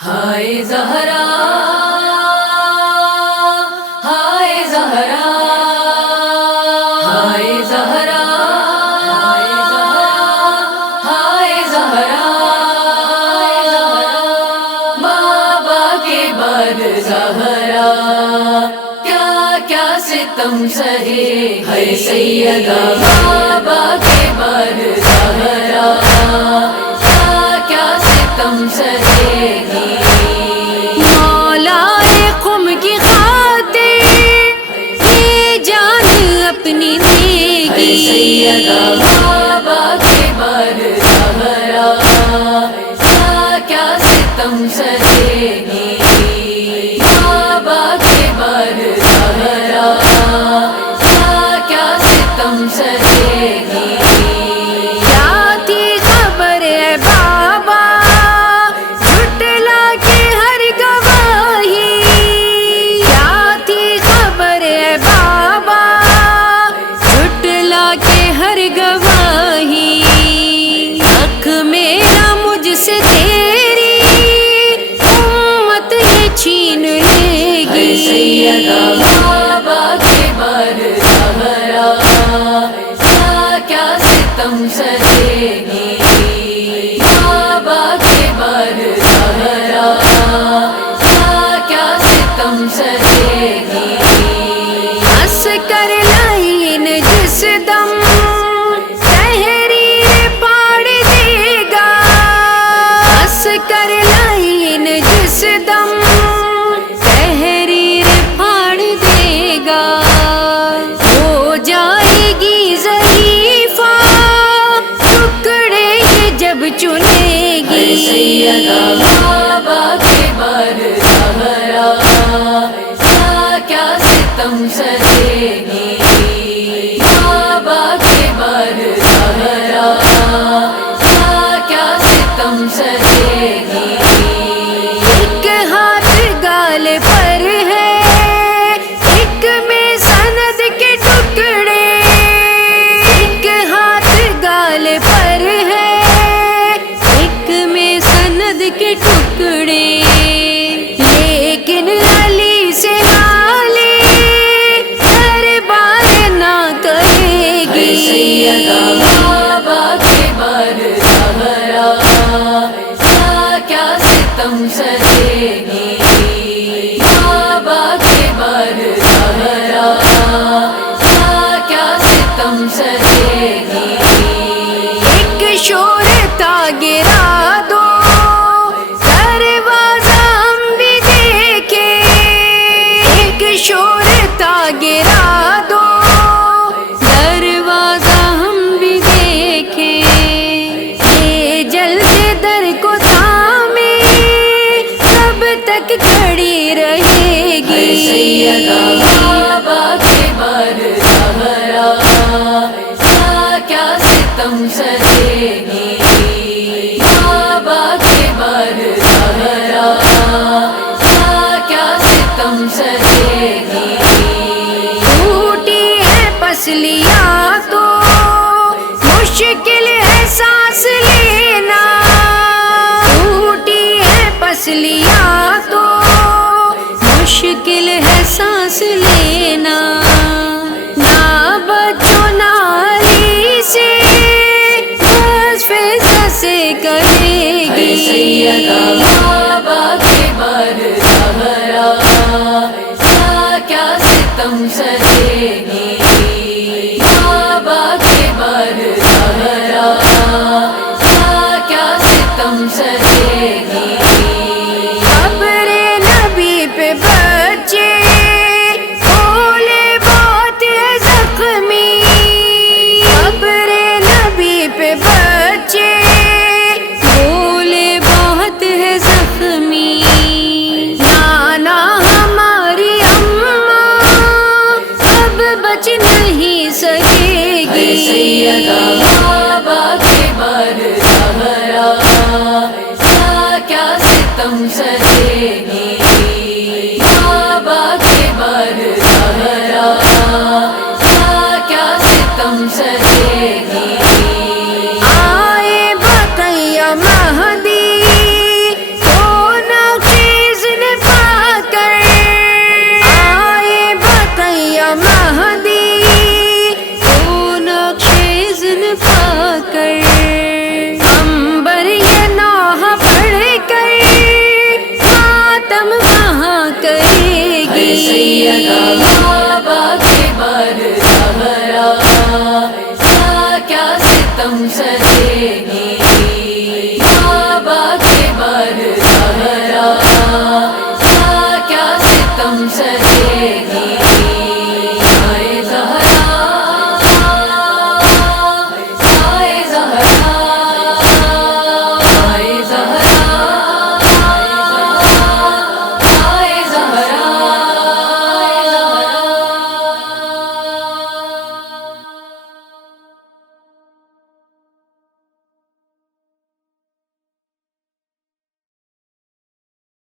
ہائے زہرا ہائے زہرا ہائے زہرا ہائے زہرا بابا کے بعد زہرا کیا کیا ستم سہے ہے سیدہ بابا کے بعد زہرا کیا کیا ستم سہے اپنی دیگی سیدہ بابا کے بعد زہرا کیا کیا ستم سہے گی بابا کے بعد زہرا کیا کیا ستم سہے گی کیا تھی خبر ہے بابا جھٹلا کے ہر گواہی کیا تھی خبر ہے بابا ہر گواہی حق میرا مجھ سے تیری امت یہ چھین لے گی سیدہ بابا کے بعد زہرا کیا کیا ستم سہے گی بابا کے بعد زہرا کیا کیا ستم سہے گی ہنس کر لائن جس دم کر لائن جس دم تحریر پھاڑ دے گا ہو جائے گی ضعیفہ ٹکڑے جب چنے گی سیدہ بابا کے بعد زہرا کیا کیا ستم سہے گی بابا کے بعد زہرا کیا کیا ستم سہے ایک ہاتھ گال پر ہے ایک میں سند کے ٹکڑے ایک ہاتھ گال پر ہے ایک میں سند کے ٹکڑے لیکن علی سے نالے دربار نہ کرے گی سیدہ بابا کے بعد زہرا کیا ستم سہے گی بابا کے بعد زہرا کیا کیا ستم سہے گی ایک شور تھا گرا دو دروازہ ہم بھی دیکھے ایک شور تھا گرا دو دروازہ ہم بھی دیکھے یہ جلد در کو تھامے کب تک کھڑی رہے گی سیدہ بابا کے بعد زہرا کیا کیا ستم سہے گی بابا کے بعد زہرا کیا کیا ستم سہے گی ٹوٹی ہے پسلیاں تو مشکل ہے سانس لینا ٹوٹی ہے پسلیاں تو مشکل ہے سانس لینا نہ بچو نہ علی سے بس فیض سے کرے گی سیدہ بابا کے بعد زہرا کیا کیا ستم سہے گی بابا کے بعد زہرا کیا کیا ستم سہے گی قبر نبی پہ بچے بولے بہت ہے زخمی قبر نبی پہ بچے بولے بہت ہے زخمی نانا ہماری اماں اب بچ نہیں سکے گی سیدہ بابا کے بعد زہرا کیا کیا ستم سہے گی بابا کے بعد زہرا کیا کیا ستم سہے گی آئے بقیہ مہدی تو نہ کا